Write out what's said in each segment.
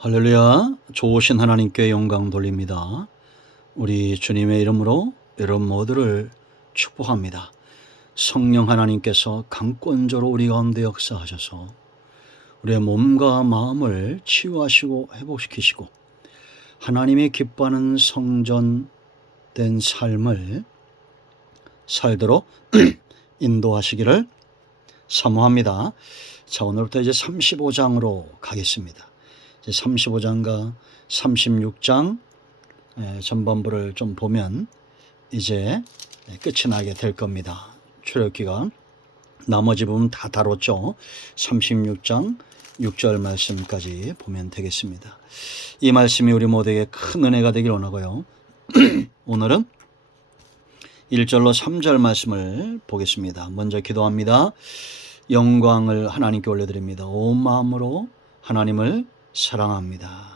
할렐루야. 좋으신 하나님께 영광 돌립니다. 우리 주님의 이름으로 여러분 모두를 축복합니다. 성령 하나님께서 강권적으로 우리 가운데 역사하셔서 우리의 몸과 마음을 치유하시고 회복시키시고 하나님이 기뻐하는 성전된 삶을 살도록 인도하시기를 사모합니다. 자, 오늘부터 이제 35장으로 가겠습니다. 35장과 36장 전반부를 좀 보면 이제 끝이 나게 될 겁니다. 출애굽기가 나머지 부분 다 다뤘죠. 36장 6절 말씀까지 보면 되겠습니다. 이 말씀이 우리 모두에게 큰 은혜가 되길 원하고요. 오늘은 1절로 3절 말씀을 보겠습니다. 먼저 기도합니다. 영광을 하나님께 올려드립니다. 온 마음으로 하나님을 사랑합니다.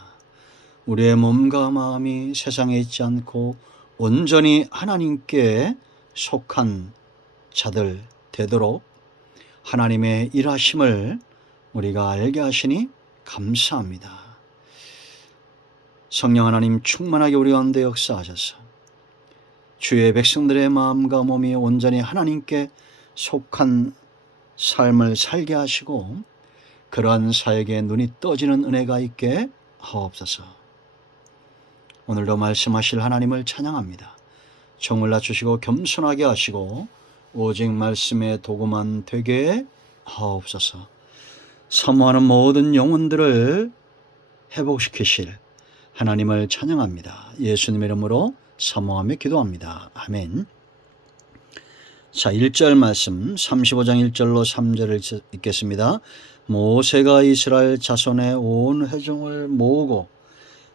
우리의 몸과 마음이 세상에 있지 않고 온전히 하나님께 속한 자들 되도록 하나님의 일하심을 우리가 알게 하시니 감사합니다. 성령 하나님 충만하게 우리 가운데 역사하셔서 주의 백성들의 마음과 몸이 온전히 하나님께 속한 삶을 살게 하시고 그러한 사역에 눈이 떠지는 은혜가 있게 하옵소서. 오늘도 말씀하실 하나님을 찬양합니다. 정을 낮추시고 겸손하게 하시고 오직 말씀의 도구만 되게 하옵소서. 사모하는 모든 영혼들을 회복시키실 하나님을 찬양합니다. 예수님의 이름으로 사모하며 기도합니다. 아멘. 자, 1절 말씀 35장 1절로 3절을 읽겠습니다. 모세가 이스라엘 자손의 온 회중을 모으고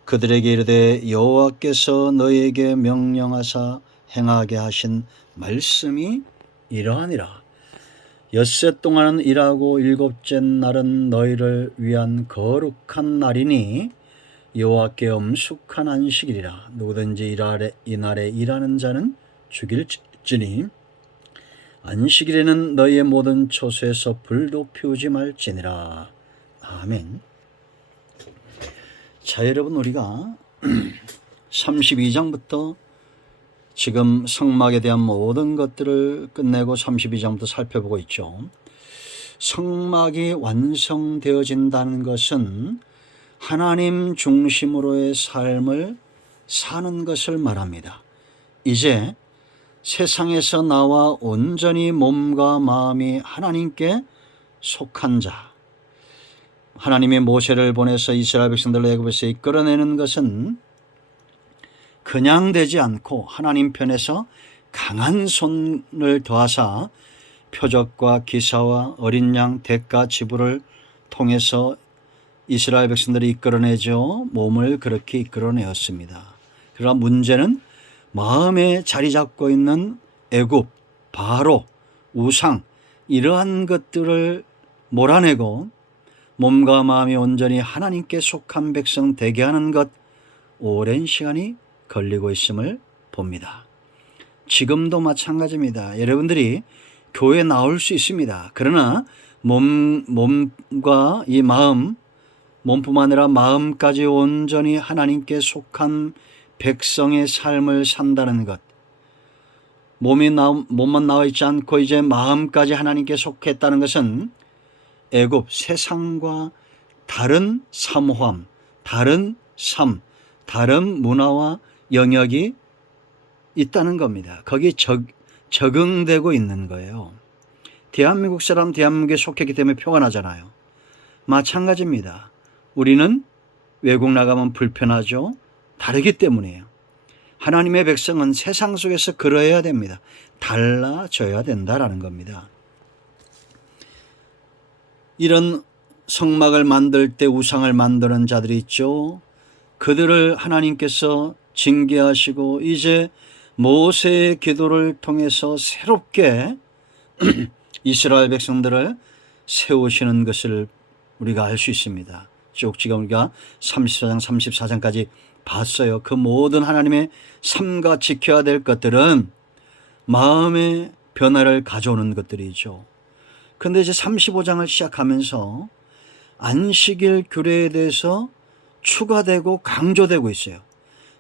그들에게 이르되 여호와께서 너희에게 명령하사 행하게 하신 말씀이 이러하니라. 엿새 동안은 일하고 일곱째 날은 너희를 위한 거룩한 날이니 여호와께 엄숙한 안식일이라. 누구든지 이날에 일하는 자는 죽일지니 안식일에는 너희의 모든 초소에서 불도 피우지 말지니라. 아멘. 자, 여러분, 우리가 32장부터 지금 성막에 대한 모든 것들을 끝내고 32장부터 살펴보고 있죠. 성막이 완성되어진다는 것은 하나님 중심으로의 삶을 사는 것을 말합니다. 이제 세상에서 나와 온전히 몸과 마음이 하나님께 속한 자, 하나님이 모세를 보내서 이스라엘 백성들을 애굽에서 이끌어내는 것은 그냥 되지 않고 하나님 편에서 강한 손을 더하사 표적과 기사와 어린 양 대가 지불을 통해서 이스라엘 백성들이 이끌어내죠. 몸을 그렇게 이끌어내었습니다. 그러나 문제는 마음에 자리 잡고 있는 애굽, 바로, 우상 이러한 것들을 몰아내고 몸과 마음이 온전히 하나님께 속한 백성 되게 하는 것 오랜 시간이 걸리고 있음을 봅니다. 지금도 마찬가지입니다. 여러분들이 교회에 나올 수 있습니다. 그러나 몸과 이 마음, 몸뿐만 아니라 마음까지 온전히 하나님께 속한 백성의 삶을 산다는 것, 몸만 나와 있지 않고 이제 마음까지 하나님께 속했다는 것은 애굽, 세상과 다른 사모함, 다른 삶, 다른 문화와 영역이 있다는 겁니다. 거기에 적응되고 있는 거예요. 대한민국 사람 대한민국에 속했기 때문에 표가 나잖아요. 마찬가지입니다. 우리는 외국 나가면 불편하죠. 다르기 때문이에요. 하나님의 백성은 세상 속에서 그러해야 됩니다. 달라져야 된다라는 겁니다. 이런 성막을 만들 때 우상을 만드는 자들이 있죠. 그들을 하나님께서 징계하시고 이제 모세의 기도를 통해서 새롭게 이스라엘 백성들을 세우시는 것을 우리가 알 수 있습니다. 쭉 지금 우리가 34장 34장까지 봤어요. 그 모든 하나님의 삶과 지켜야 될 것들은 마음의 변화를 가져오는 것들이죠. 그런데 이제 35장을 시작하면서 안식일 규례에 대해서 추가되고 강조되고 있어요.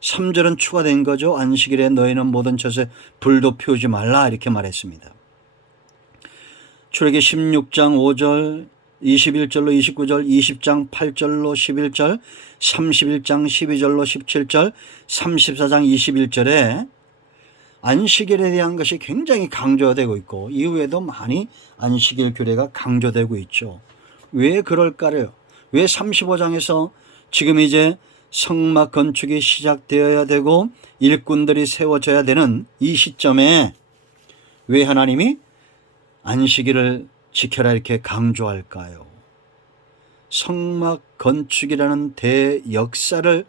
3절은 추가된 거죠. 안식일에 너희는 모든 젖에 불도 피우지 말라 이렇게 말했습니다. 출애기 16장 5절 21절로 29절 20장 8절로 11절 31장 12절로 17절 34장 21절에 안식일에 대한 것이 굉장히 강조되고 있고 이후에도 많이 안식일 규례가 강조되고 있죠. 왜 그럴까요? 왜 35장에서 지금 이제 성막 건축이 시작되어야 되고 일꾼들이 세워져야 되는 이 시점에 왜 하나님이 안식일을 지켜라 이렇게 강조할까요? 성막 건축이라는 대역사를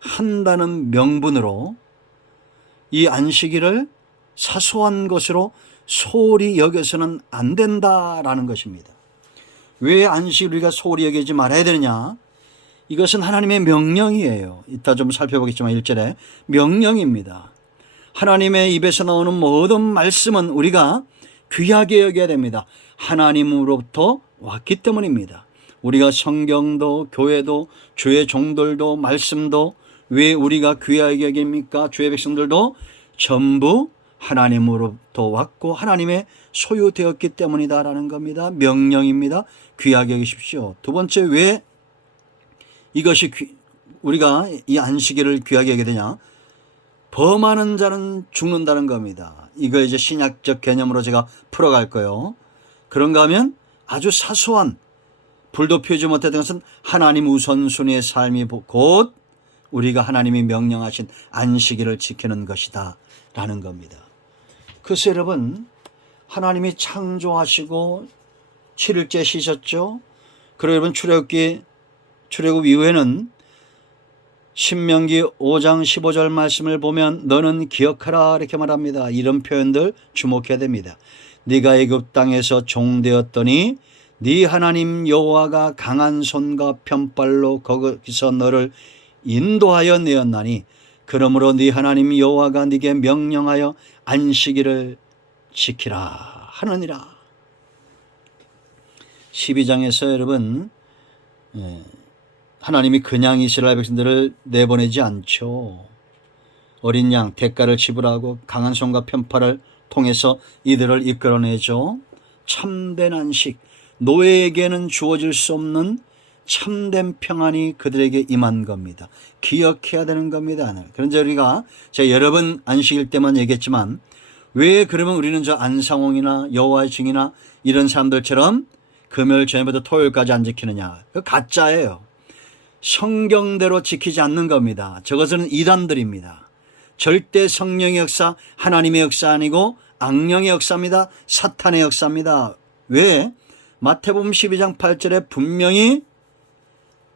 한다는 명분으로 이 안식일을 사소한 것으로 소홀히 여겨서는 안 된다라는 것입니다. 왜 안식일을 우리가 소홀히 여기지 말아야 되느냐? 이것은 하나님의 명령이에요. 이따 좀 살펴보겠지만 1절에 명령입니다. 하나님의 입에서 나오는 모든 말씀은 우리가 귀하게 여겨야 됩니다. 하나님으로부터 왔기 때문입니다. 우리가 성경도 교회도 주의 종들도 말씀도 왜 우리가 귀하게 여깁니까? 주의 백성들도 전부 하나님으로부터 왔고 하나님의 소유되었기 때문이다라는 겁니다. 명령입니다. 귀하게 여기십시오. 두 번째, 왜 이것이 우리가 이 안식일을 귀하게 여기게 되냐? 범하는 자는 죽는다는 겁니다. 이거 이제 신약적 개념으로 제가 풀어갈 거예요. 그런가 하면 아주 사소한 불도 피우지 못했던 것은 하나님 우선순위의 삶이 곧 우리가 하나님이 명령하신 안식일을 지키는 것이다 라는 겁니다. 그래서 여러분, 하나님이 창조하시고 7일째 쉬셨죠. 그리고 여러분 출애굽 이후에는 신명기 5장 15절 말씀을 보면 너는 기억하라 이렇게 말합니다. 이런 표현들 주목해야 됩니다. 네가 애굽 땅에서 종되었더니 네 하나님 여호와가 강한 손과 편발로 거기서 너를 인도하여 내었나니 그러므로 네 하나님 여호와가 네게 명령하여 안식일을 지키라 하느니라. 12장에서 여러분 하나님이 그냥 이스라엘 백성들을 내보내지 않죠. 어린 양 대가를 지불하고 강한 손과 편팔을 통해서 이들을 이끌어내죠. 참된 안식, 노예에게는 주어질 수 없는 참된 평안이 그들에게 임한 겁니다. 기억해야 되는 겁니다. 그런데 우리가 제가 여러 번 안식일 때만 얘기했지만 왜 그러면 우리는 저 안상홍이나 여호와의 증이나 이런 사람들처럼 금요일 저녁부터 토요일까지 안 지키느냐? 그 가짜예요. 성경대로 지키지 않는 겁니다. 저것은 이단들입니다. 절대 성령의 역사, 하나님의 역사 아니고 악령의 역사입니다. 사탄의 역사입니다. 왜? 마태복음 12장 8절에 분명히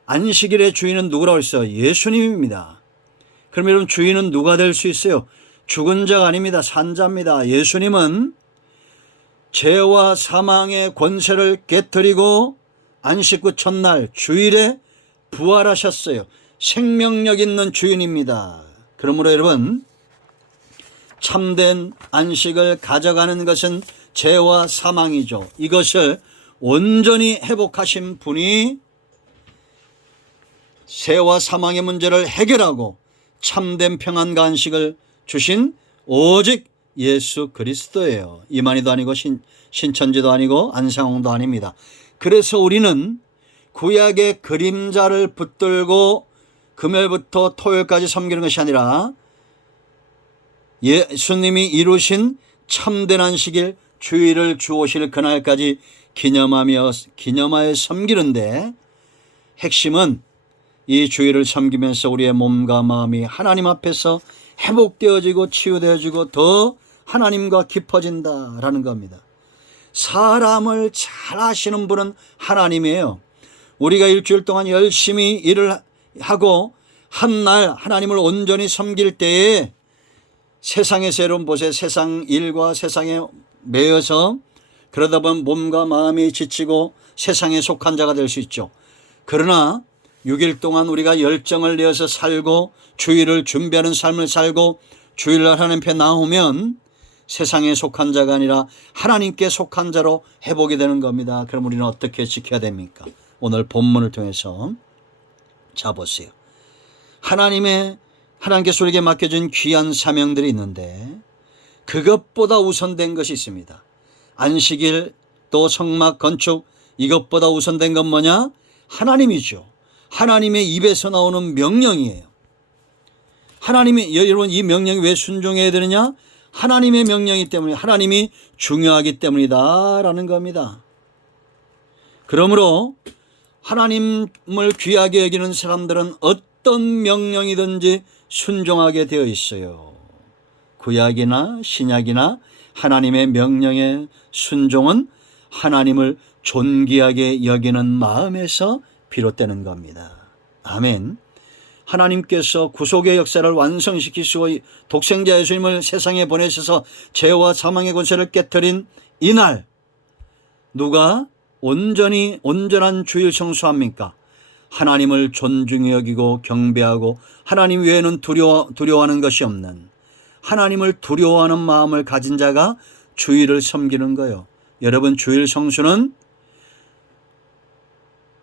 안식일의 주인은 누구라고 했어요? 예수님입니다. 그럼 여러분 주인은 누가 될 수 있어요? 죽은 자가 아닙니다. 산 자입니다. 예수님은 죄와 사망의 권세를 깨뜨리고 안식 후 첫날 주일에 부활하셨어요. 생명력 있는 주인입니다. 그러므로 여러분 참된 안식을 가져가는 것은 죄와 사망이죠. 이것을 온전히 회복하신 분이 죄와 사망의 문제를 해결하고 참된 평안과 안식을 주신 오직 예수 그리스도예요. 이만희도 아니고 신천지도 아니고 안상홍도 아닙니다. 그래서 우리는 구약의 그림자를 붙들고 금요일부터 토요일까지 섬기는 것이 아니라 예수님이 이루신 참된 안식일 주일을 주오실 그날까지 기념하여 섬기는데 핵심은 이 주일을 섬기면서 우리의 몸과 마음이 하나님 앞에서 회복되어지고 치유되어지고 더 하나님과 깊어진다라는 겁니다. 사람을 잘 아시는 분은 하나님이에요. 우리가 일주일 동안 열심히 일을 하고 한 날 하나님을 온전히 섬길 때에 세상에서 여러분 보세요. 세상 일과 세상에 매여서 그러다 보면 몸과 마음이 지치고 세상에 속한 자가 될 수 있죠. 그러나 6일 동안 우리가 열정을 내어서 살고 주일을 준비하는 삶을 살고 주일날 하나님 앞에 나오면 세상에 속한 자가 아니라 하나님께 속한 자로 회복이 되는 겁니다. 그럼 우리는 어떻게 지켜야 됩니까? 오늘 본문을 통해서 자 보세요. 하나님께서 우리에게 맡겨준 귀한 사명들이 있는데 그것보다 우선된 것이 있습니다. 안식일 또 성막 건축, 이것보다 우선된 건 뭐냐? 하나님이죠. 하나님의 입에서 나오는 명령이에요. 여러분 이 명령이 왜 순종해야 되느냐? 하나님의 명령이기 때문에, 하나님이 중요하기 때문이다 라는 겁니다. 그러므로 하나님을 귀하게 여기는 사람들은 어떤 명령이든지 순종하게 되어 있어요. 구약이나 신약이나 하나님의 명령의 순종은 하나님을 존귀하게 여기는 마음에서 비롯되는 겁니다. 아멘. 하나님께서 구속의 역사를 완성시키시고 독생자 예수님을 세상에 보내셔서 죄와 사망의 권세를 깨뜨린 이날 누가 온전한 주일 성수합니까? 하나님을 존중히 여기고 경배하고 하나님 외에는 두려워하는 것이 없는, 하나님을 두려워하는 마음을 가진 자가 주일을 섬기는 거예요. 여러분, 주일 성수는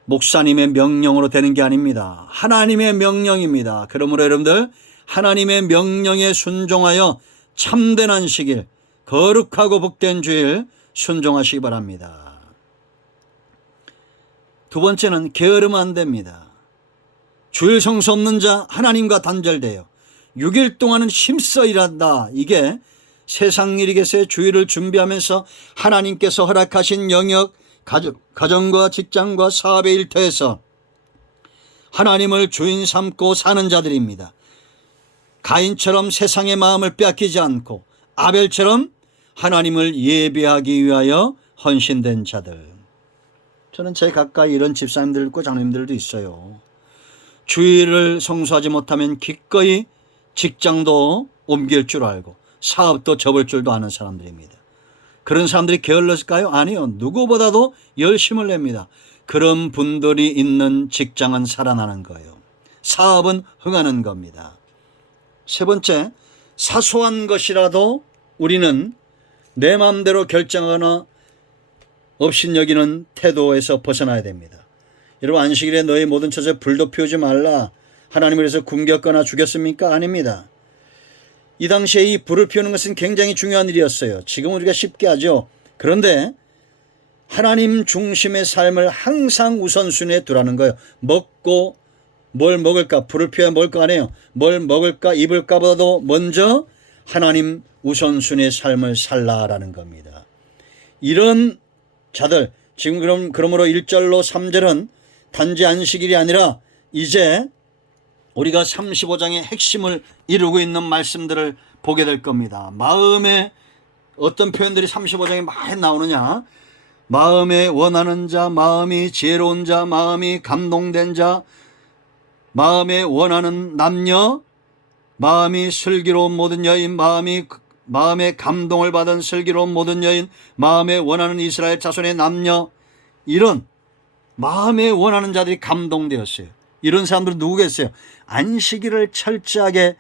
목사님의 명령으로 되는 게 아닙니다. 하나님의 명령입니다. 그러므로 여러분들 하나님의 명령에 순종하여 참된 안식일, 거룩하고 복된 주일 순종하시기 바랍니다. 두 번째는 게으르면 안 됩니다. 주일 성수 없는 자 하나님과 단절돼요. 6일 동안은 힘써 일한다. 이게 세상 일이겠어요. 주일을 준비하면서 하나님께서 허락하신 영역, 가정과 직장과 사업의 일터에서 하나님을 주인 삼고 사는 자들입니다. 가인처럼 세상의 마음을 빼앗기지 않고 아벨처럼 하나님을 예배하기 위하여 헌신된 자들. 저는 제 가까이 이런 집사님들과 장로님들도 있어요. 주일을 성수하지 못하면 기꺼이 직장도 옮길 줄 알고 사업도 접을 줄도 아는 사람들입니다. 그런 사람들이 게을렀을까요? 아니요. 누구보다도 열심을 냅니다. 그런 분들이 있는 직장은 살아나는 거예요. 사업은 흥하는 겁니다. 세 번째, 사소한 것이라도 우리는 내 마음대로 결정하거나 업신여기는 태도에서 벗어나야 됩니다. 여러분, 안식일에 너희 모든 처소에 불도 피우지 말라. 하나님을 위해서 굶겼거나 죽였습니까? 아닙니다. 이 당시에 이 불을 피우는 것은 굉장히 중요한 일이었어요. 지금 우리가 쉽게 하죠. 그런데 하나님 중심의 삶을 항상 우선순위에 두라는 거예요. 먹고 뭘 먹을까? 불을 피워야 먹을 거 아니에요. 뭘 먹을까 입을까보다도 먼저 하나님 우선순위의 삶을 살라라는 겁니다. 이런 자들, 지금 그러므로 1절로 3절은 단지 안식일이 아니라 이제 우리가 35장의 핵심을 이루고 있는 말씀들을 보게 될 겁니다. 마음에 어떤 표현들이 35장에 많이 나오느냐? 마음에 원하는 자, 마음이 지혜로운 자, 마음이 감동된 자, 마음에 원하는 남녀, 마음이 슬기로운 모든 여인, 마음에 감동을 받은 슬기로운 모든 여인, 마음에 원하는 이스라엘 자손의 남녀, 이런 마음에 원하는 자들이 감동되었어요. 이런 사람들은 누구겠어요? 안식일을 철저하게,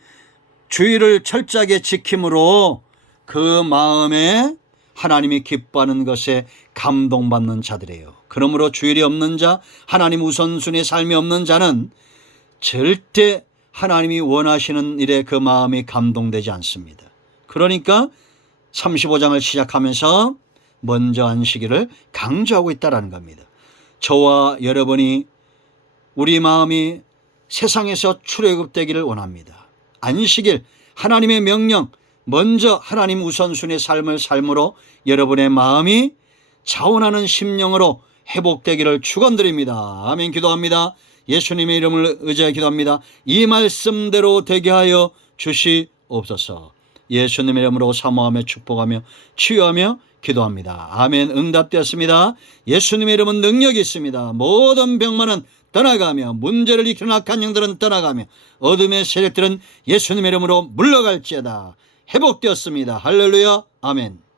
주일을 철저하게 지킴으로 그 마음에 하나님이 기뻐하는 것에 감동받는 자들이에요. 그러므로 주일이 없는 자, 하나님 우선순위의 삶이 없는 자는 절대 하나님이 원하시는 일에 그 마음이 감동되지 않습니다. 그러니까 35장을 시작하면서 먼저 안식일을 강조하고 있다는 겁니다. 저와 여러분이 우리 마음이 세상에서 출애굽되기를 원합니다. 안식일, 하나님의 명령, 먼저 하나님 우선순위의 삶을 삶으로 여러분의 마음이 자원하는 심령으로 회복되기를 축원드립니다. 아멘. 기도합니다. 예수님의 이름을 의지하여 기도합니다. 이 말씀대로 되게 하여 주시옵소서. 예수님의 이름으로 사모하며 축복하며 치유하며 기도합니다. 아멘. 응답되었습니다. 예수님의 이름은 능력이 있습니다. 모든 병만은 떠나가며 문제를 일으키는 악한 영들은 떠나가며 어둠의 세력들은 예수님의 이름으로 물러갈지어다. 회복되었습니다. 할렐루야. 아멘.